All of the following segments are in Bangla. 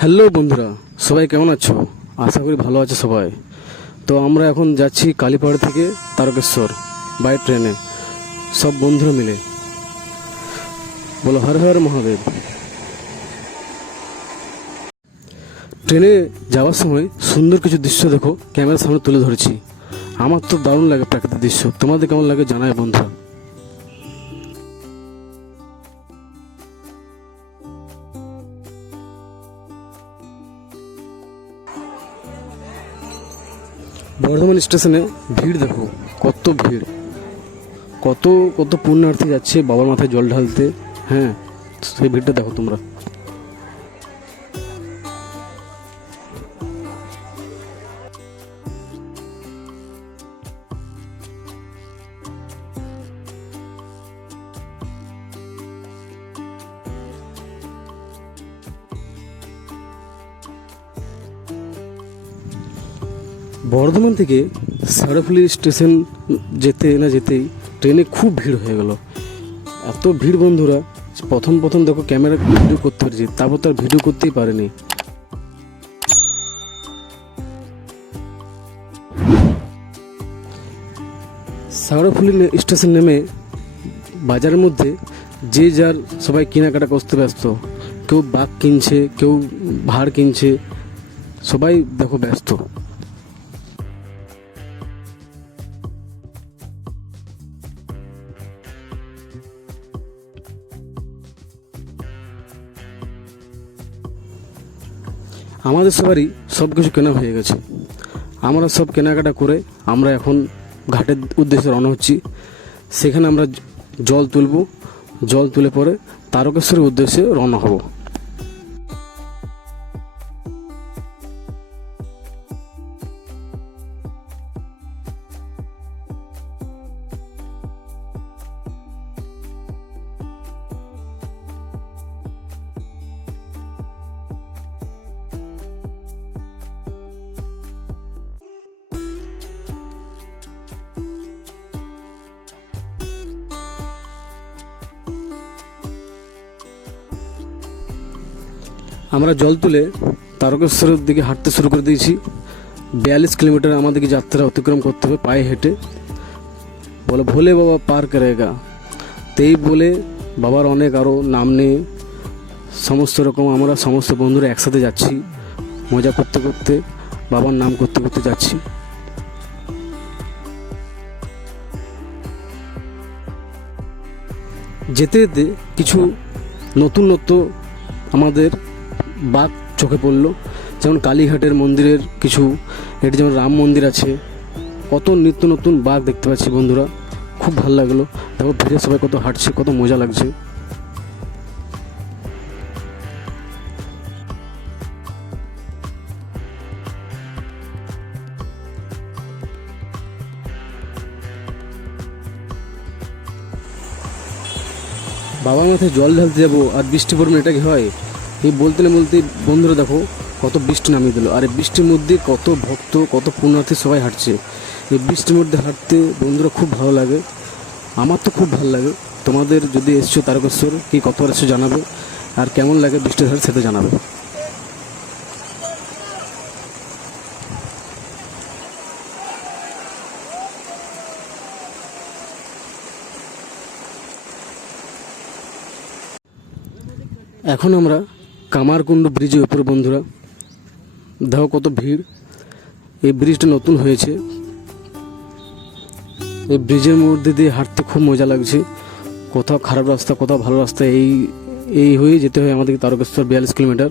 হ্যালো বন্ধুরা, সবাই কেমন আছো? আশা করি ভালো আছে সবাই। তো আমরা এখন যাচ্ছি কালীপাড়া থেকে তারকেশ্বর বাই ট্রেনে সব বন্ধুরা মিলে। বলো, হর হর মহাদেব। ট্রেনে যাওয়ার সময় সুন্দর কিছু দৃশ্য দেখো, ক্যামেরার সামনে তুলে ধরেছি। আমার তো দারুণ লাগে প্রাকৃতিক দৃশ্য। তোমাদের কেমন লাগে জানায় বন্ধুরা। বর্ধমান স্টেশনে ভিড় দেখো, কত ভিড়। কত কত পুণ্যার্থী যাচ্ছে বাবার মাথায় জল ঢালতে হ্যাঁ? সেই ভিড়টা দেখো তোমরা। বর্ধমান থেকে সারফুলি স্টেশন যেতে না যেতেই ট্রেনে খুব ভিড় হয়ে গেল। এত ভিড় বন্ধুরা, প্রথম প্রথম দেখো ক্যামেরা ভিডিও করতে পেরেছি তারপর তার ভিডিও করতেই পারেনি। সারফুলি স্টেশন নেমে বাজারের মধ্যে যে যার সবাই কেনাকাটা করতে ব্যস্ত। কেউ বাঘ কিনছে, কেউ ভাড় কিনছে, সবাই দেখো ব্যস্ত। আমাদের সবারই সব কিছু কেনা হয়ে গেছে। আমরা সব কেনাকাটা করে আমরা এখন ঘাটের উদ্দেশ্যে রওনা হচ্ছি। সেখানে আমরা জল তুলব। জল তুলে পরে তারকেশ্বরের উদ্দেশ্যে রওনা হব। আমরা জল তুলে তারকেশ্বরের দিকে হাঁটতে শুরু করে দিয়েছি। বিয়াল্লিশ কিলোমিটার আমাদেরকে যাত্রা অতিক্রম করতে হবে পায়ে হেঁটে। বলে, ভোলে বাবা, পার করেগা। তেই বলে, বাবার অনেক আরও নাম নিয়ে সমস্ত রকম আমরা সমস্ত বন্ধুরা একসাথে যাচ্ছি। মজা করতে করতে, বাবার নাম করতে করতে যাচ্ছি। যেতে যেতে কিছু নতুন নতুন আমাদের বাঘ চোখে পড়ল। যেমন কালীঘাটের মন্দিরের কিছু, এটি যেমন রাম মন্দির আছে, কত নিত্য নতুন বাঘ দেখতে পাচ্ছি বন্ধুরা। খুব ভালো লাগল। তারপর ভিড়ে সবাই কত হাঁটছে, কত মজা লাগছে। বাবা মাথায় জল ঢালতে যাব আর বৃষ্টি পড়বে এটা কি হয়? এই বলতে না বলতে বন্ধুরা দেখো, কত বৃষ্টি নামিয়ে দিল। আর এই বৃষ্টির মধ্যে কত ভক্ত, কত পুণ্যার্থী সবাই হাঁটছে। এই বৃষ্টির মধ্যে হাঁটতে বন্ধুরা খুব ভালো লাগে। আমার তো খুব ভালো লাগে। তোমাদের যদি এসছো তারকেশ্বর, কি কতবার এসছো জানাবে। আর কেমন লাগে বৃষ্টির ধার সেটা জানাবে। এখন আমরা কামারকুণ্ড ব্রিজের উপরে বন্ধুরা, দেখো কত ভিড়। এই ব্রিজটা নতুন হয়েছে। এই ব্রিজের মধ্যে দিয়ে হাঁটতে খুব মজা লাগছে। কোথাও খারাপ রাস্তা, কোথাও ভালো রাস্তা, এই এই হয়ে যেতে হয় আমাদেরকে তারকেশ্বর বিয়াল্লিশ কিলোমিটার।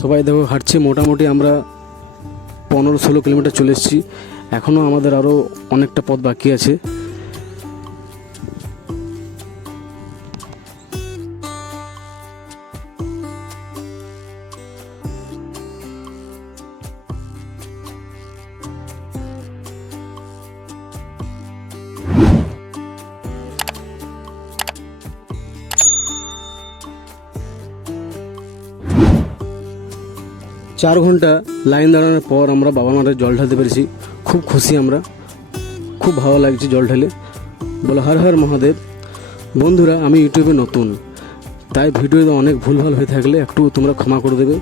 সবাই দেখো হাঁটছে, মোটামুটি আমরা পনেরো ষোলো কিলোমিটার চলে এসেছি। এখনও আমাদের আরও অনেকটা পথ বাকি আছে। চার ঘণ্টা লাইন দাঁড়ানোর পর আমরা বাবা মাঠে জল ঢালতে পেরেছি। খুব খুশি আমরা। খুব ভালো লাগছে জল ঢেলে। বলে, হর হর মহাদেব, বন্ধুরা, আমি ইউটিউবে নতুন। তাই ভিডিওতে অনেক ভুলভাল হয়ে থাকলে একটু তোমরা ক্ষমা করে দেবে।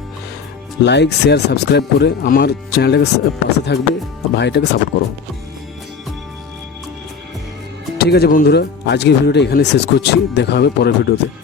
লাইক, শেয়ার, সাবস্ক্রাইব করে আমার চ্যানেলটাকে পাশে থাকবে ভাইটাকে সাপোর্ট করো। ঠিক আছে বন্ধুরা, আজকের ভিডিওটা এখানে শেষ করছি। দেখা হবে পরের ভিডিওতে।